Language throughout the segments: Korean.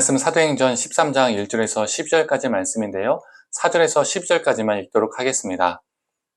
말씀은 사도행전 13장 1절에서 12절까지 말씀인데요. 4절에서 12절까지만 읽도록 하겠습니다.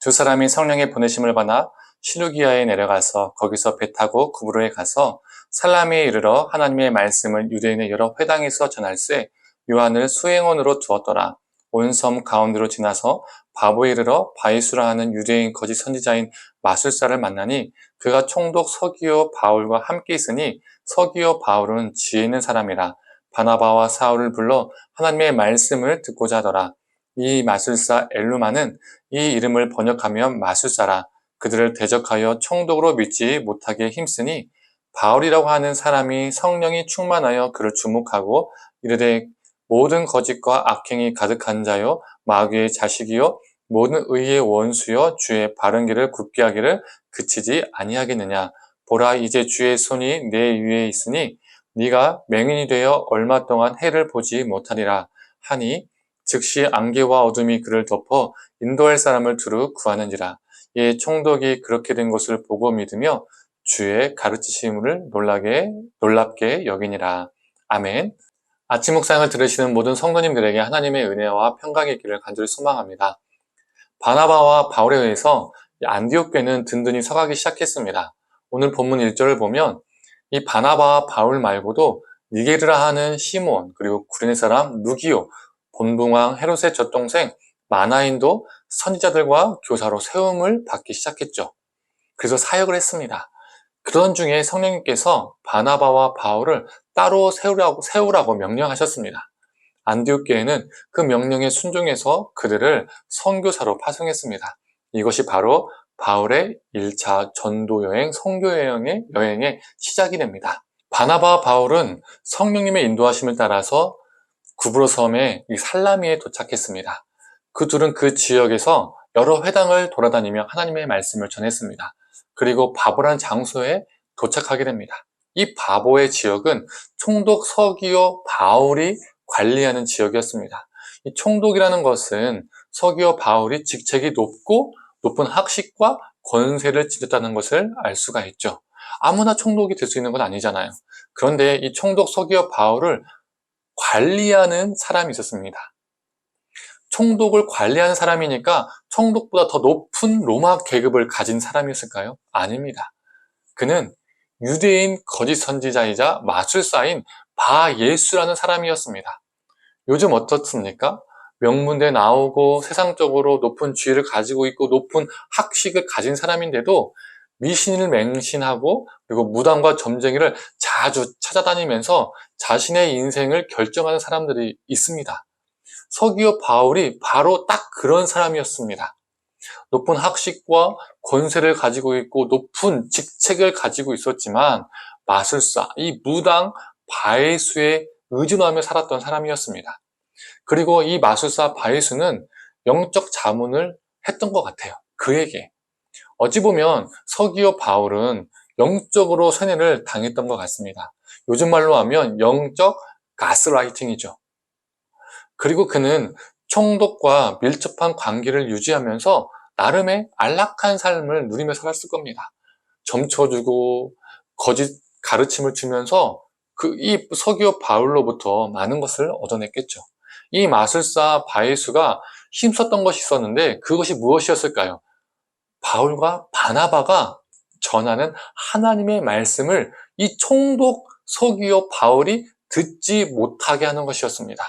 두 사람이 성령의 보내심을 받아 시루기아에 내려가서 거기서 배 타고 구브로에 가서 살라미에 이르러 하나님의 말씀을 유대인의 여러 회당에서 전할세 요한을 수행원으로 두었더라. 온 섬 가운데로 지나서 바보에 이르러 바이수라 하는 유대인 거짓 선지자인 마술사를 만나니 그가 총독 서기오 바울과 함께 있으니 서기오 바울은 지혜 있는 사람이라. 바나바와 사울을 불러 하나님의 말씀을 듣고자 하더라. 이 마술사 엘루마는 이 이름을 번역하면 마술사라. 그들을 대적하여 총독으로 믿지 못하게 힘쓰니 바울이라고 하는 사람이 성령이 충만하여 그를 주목하고 이르되 모든 거짓과 악행이 가득한 자요 마귀의 자식이요 모든 의의 원수여 주의 바른 길을 굽게 하기를 그치지 아니하겠느냐. 보라 이제 주의 손이 내 위에 있으니 네가 맹인이 되어 얼마 동안 해를 보지 못하리라 하니 즉시 안개와 어둠이 그를 덮어 인도할 사람을 두루 구하는지라. 예 총독이 그렇게 된 것을 보고 믿으며 주의 가르치심을 놀랍게 여기니라. 아멘. 아침 묵상을 들으시는 모든 성도님들에게 하나님의 은혜와 평강이 있기를 간절히 소망합니다. 바나바와 바울에 의해서 안디옥 교회는 든든히 서가기 시작했습니다. 오늘 본문 1절을 보면 이 바나바와 바울 말고도 니게르라 하는 시몬, 그리고 구레네 사람 루기오, 본붕왕 헤롯의 젖동생 마나인도 선지자들과 교사로 세움을 받기 시작했죠. 그래서 사역을 했습니다. 그런 중에 성령님께서 바나바와 바울을 따로 세우라고 명령하셨습니다. 안디옥 교회는 그 명령에 순종해서 그들을 선교사로 파송했습니다. 이것이 바로 바울의 1차 전도 여행, 선교 여행의 시작이 됩니다. 바나바와 바울은 성령님의 인도하심을 따라서 구브로 섬의 살라미에 도착했습니다. 그 둘은 그 지역에서 여러 회당을 돌아다니며 하나님의 말씀을 전했습니다. 그리고 바보란 장소에 도착하게 됩니다. 이 바보의 지역은 총독 서기오 바울이 관리하는 지역이었습니다. 이 총독이라는 것은 서기오 바울이 직책이 높은 학식과 권세를 지녔다는 것을 알 수가 있죠. 아무나 총독이 될 수 있는 건 아니잖아요. 그런데 이 총독 서기오 바울을 관리하는 사람이 있었습니다. 총독을 관리하는 사람이니까 총독보다 더 높은 로마 계급을 가진 사람이었을까요? 아닙니다. 그는 유대인 거짓 선지자이자 마술사인 바예수라는 사람이었습니다. 요즘 어떻습니까? 명문대 나오고 세상적으로 높은 지위를 가지고 있고 높은 학식을 가진 사람인데도 미신을 맹신하고 그리고 무당과 점쟁이를 자주 찾아다니면서 자신의 인생을 결정하는 사람들이 있습니다. 서기오 바울이 바로 딱 그런 사람이었습니다. 높은 학식과 권세를 가지고 있고 높은 직책을 가지고 있었지만 마술사, 이 무당 바예수에 의존하며 살았던 사람이었습니다. 그리고 이 마술사 바예수는 영적 자문을 했던 것 같아요. 그에게. 어찌 보면 서기오 바울은 영적으로 세뇌를 당했던 것 같습니다. 요즘 말로 하면 영적 가스라이팅이죠. 그리고 그는 총독과 밀접한 관계를 유지하면서 나름의 안락한 삶을 누리며 살았을 겁니다. 점쳐주고 거짓 가르침을 주면서 이 서기오 바울로부터 많은 것을 얻어냈겠죠. 이 마술사 바예수가 힘썼던 것이 있었는데 그것이 무엇이었을까요? 바울과 바나바가 전하는 하나님의 말씀을 이 총독 서기오 바울이 듣지 못하게 하는 것이었습니다.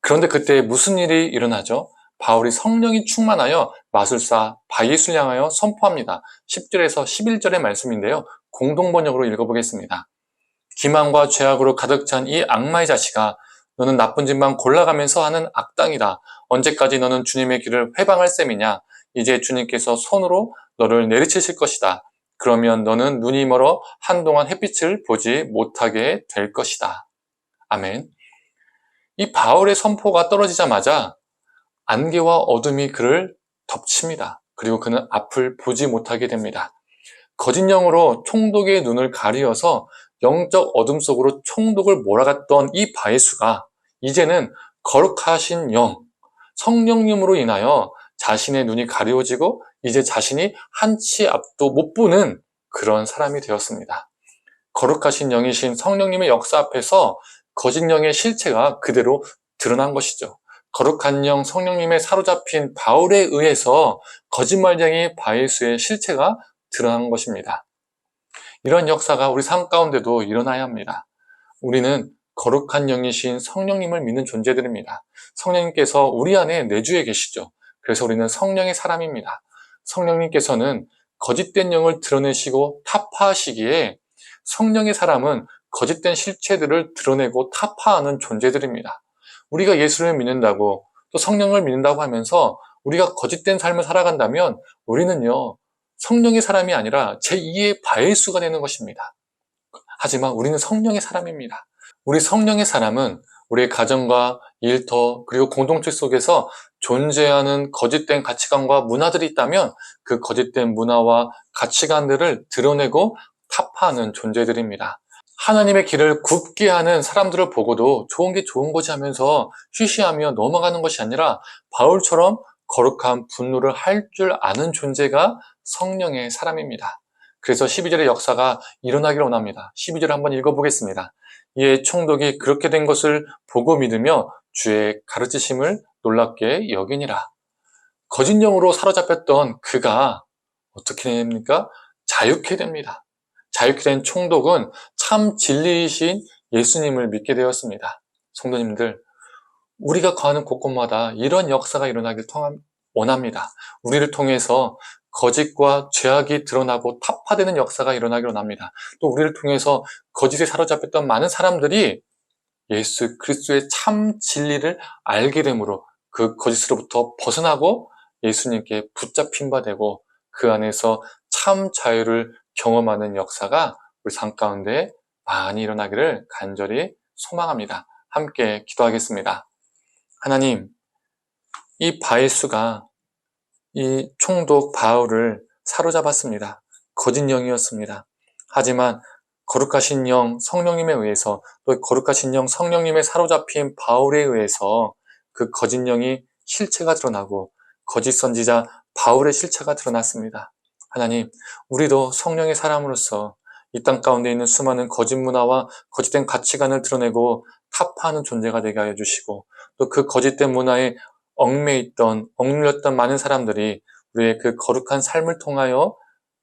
그런데 그때 무슨 일이 일어나죠? 바울이 성령이 충만하여 마술사 바예수를 향하여 선포합니다. 10절에서 11절의 말씀인데요. 공동번역으로 읽어보겠습니다. 기만과 죄악으로 가득 찬 이 악마의 자식아, 너는 나쁜 짓만 골라가면서 하는 악당이다. 언제까지 너는 주님의 길을 회방할 셈이냐? 이제 주님께서 손으로 너를 내리치실 것이다. 그러면 너는 눈이 멀어 한동안 햇빛을 보지 못하게 될 것이다. 아멘. 이 바울의 선포가 떨어지자마자 안개와 어둠이 그를 덮칩니다. 그리고 그는 앞을 보지 못하게 됩니다. 거짓 영으로 총독의 눈을 가리어서 영적 어둠 속으로 총독을 몰아갔던 이 바예수가 이제는 거룩하신 영, 성령님으로 인하여 자신의 눈이 가리워지고 이제 자신이 한 치 앞도 못 보는 그런 사람이 되었습니다. 거룩하신 영이신 성령님의 역사 앞에서 거짓 영의 실체가 그대로 드러난 것이죠. 거룩한 영 성령님에 사로잡힌 바울에 의해서 거짓말쟁이 바예수의 실체가 드러난 것입니다. 이런 역사가 우리 삶 가운데도 일어나야 합니다. 우리는 거룩한 영이신 성령님을 믿는 존재들입니다. 성령님께서 우리 안에 내주에 계시죠. 그래서 우리는 성령의 사람입니다. 성령님께서는 거짓된 영을 드러내시고 타파하시기에 성령의 사람은 거짓된 실체들을 드러내고 타파하는 존재들입니다. 우리가 예수를 믿는다고 또 성령을 믿는다고 하면서 우리가 거짓된 삶을 살아간다면 우리는요, 성령의 사람이 아니라 제2의 바예수가 되는 것입니다. 하지만 우리는 성령의 사람입니다. 우리 성령의 사람은 우리의 가정과 일터 그리고 공동체 속에서 존재하는 거짓된 가치관과 문화들이 있다면 그 거짓된 문화와 가치관들을 드러내고 타파하는 존재들입니다. 하나님의 길을 굽게 하는 사람들을 보고도 좋은 게 좋은 거지 하면서 쉬쉬하며 넘어가는 것이 아니라 바울처럼 거룩한 분노를 할 줄 아는 존재가 성령의 사람입니다. 그래서 12절의 역사가 일어나기를 원합니다. 12절 한번 읽어보겠습니다. 이에 총독이 그렇게 된 것을 보고 믿으며 주의 가르치심을 놀랍게 여기니라. 거짓 영으로 사로잡혔던 그가 어떻게 됩니까? 자유케 됩니다. 자유케 된 총독은 참 진리이신 예수님을 믿게 되었습니다. 성도님들, 우리가 가는 곳곳마다 이런 역사가 일어나길 원합니다. 우리를 통해서 거짓과 죄악이 드러나고 타파되는 역사가 일어나길 원합니다. 또 우리를 통해서 거짓에 사로잡혔던 많은 사람들이 예수 그리스도의 참 진리를 알게 되므로 그 거짓으로부터 벗어나고 예수님께 붙잡힌 바 되고 그 안에서 참 자유를 경험하는 역사가 우리 삶 가운데 많이 일어나기를 간절히 소망합니다. 함께 기도하겠습니다. 하나님, 이 바예수가 이 총독 바울을 사로잡았습니다. 거짓 영이었습니다. 하지만 거룩하신 영 성령님에 의해서 또 거룩하신 영 성령님에 사로잡힌 바울에 의해서 그 거짓 영이 실체가 드러나고 거짓 선지자 바울의 실체가 드러났습니다. 하나님, 우리도 성령의 사람으로서 이 땅 가운데 있는 수많은 거짓 문화와 거짓된 가치관을 드러내고 타파하는 존재가 되게 하여 주시고 또 그 거짓된 문화에 억눌렸던 많은 사람들이 우리의 그 거룩한 삶을 통하여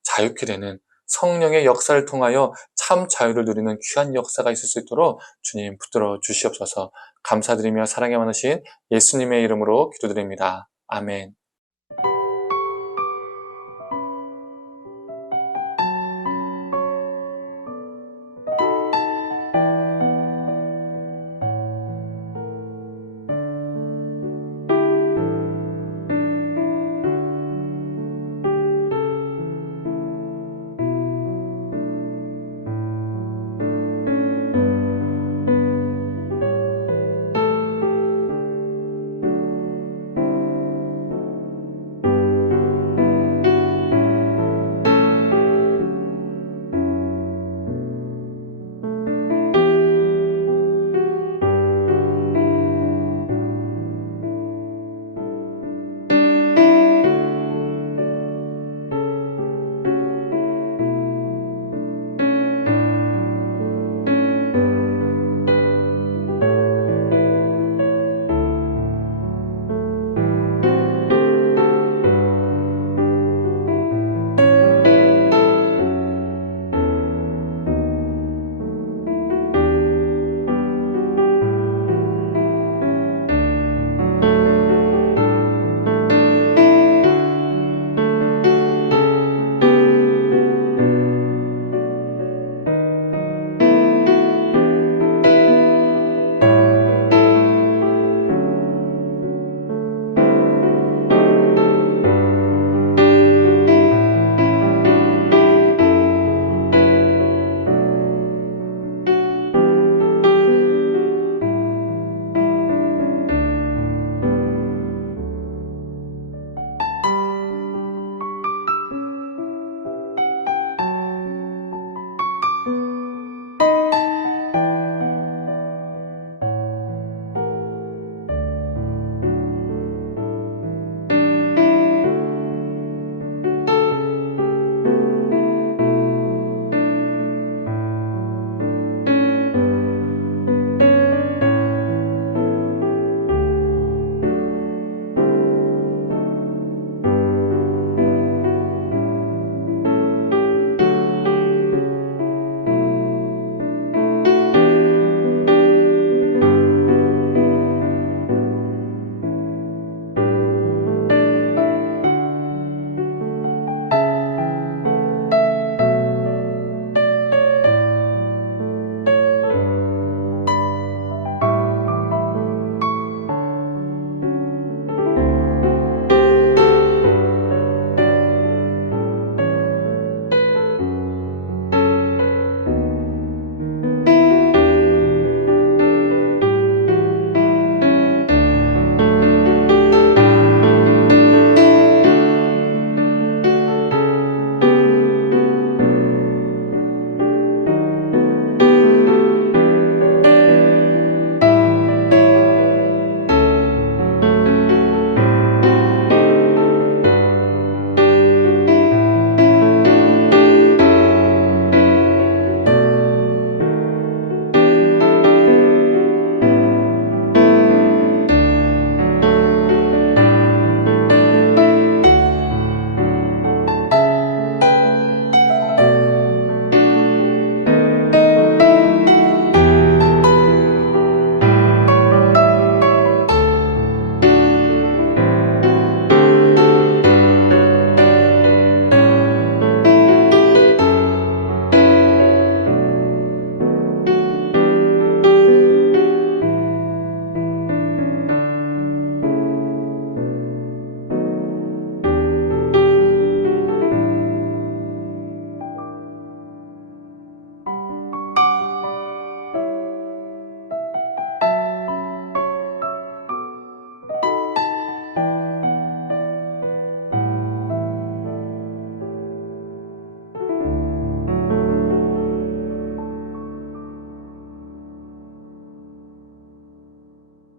자유케 되는 성령의 역사를 통하여 참 자유를 누리는 귀한 역사가 있을 수 있도록 주님 붙들어 주시옵소서. 감사드리며 사랑에 많으신 예수님의 이름으로 기도드립니다. 아멘.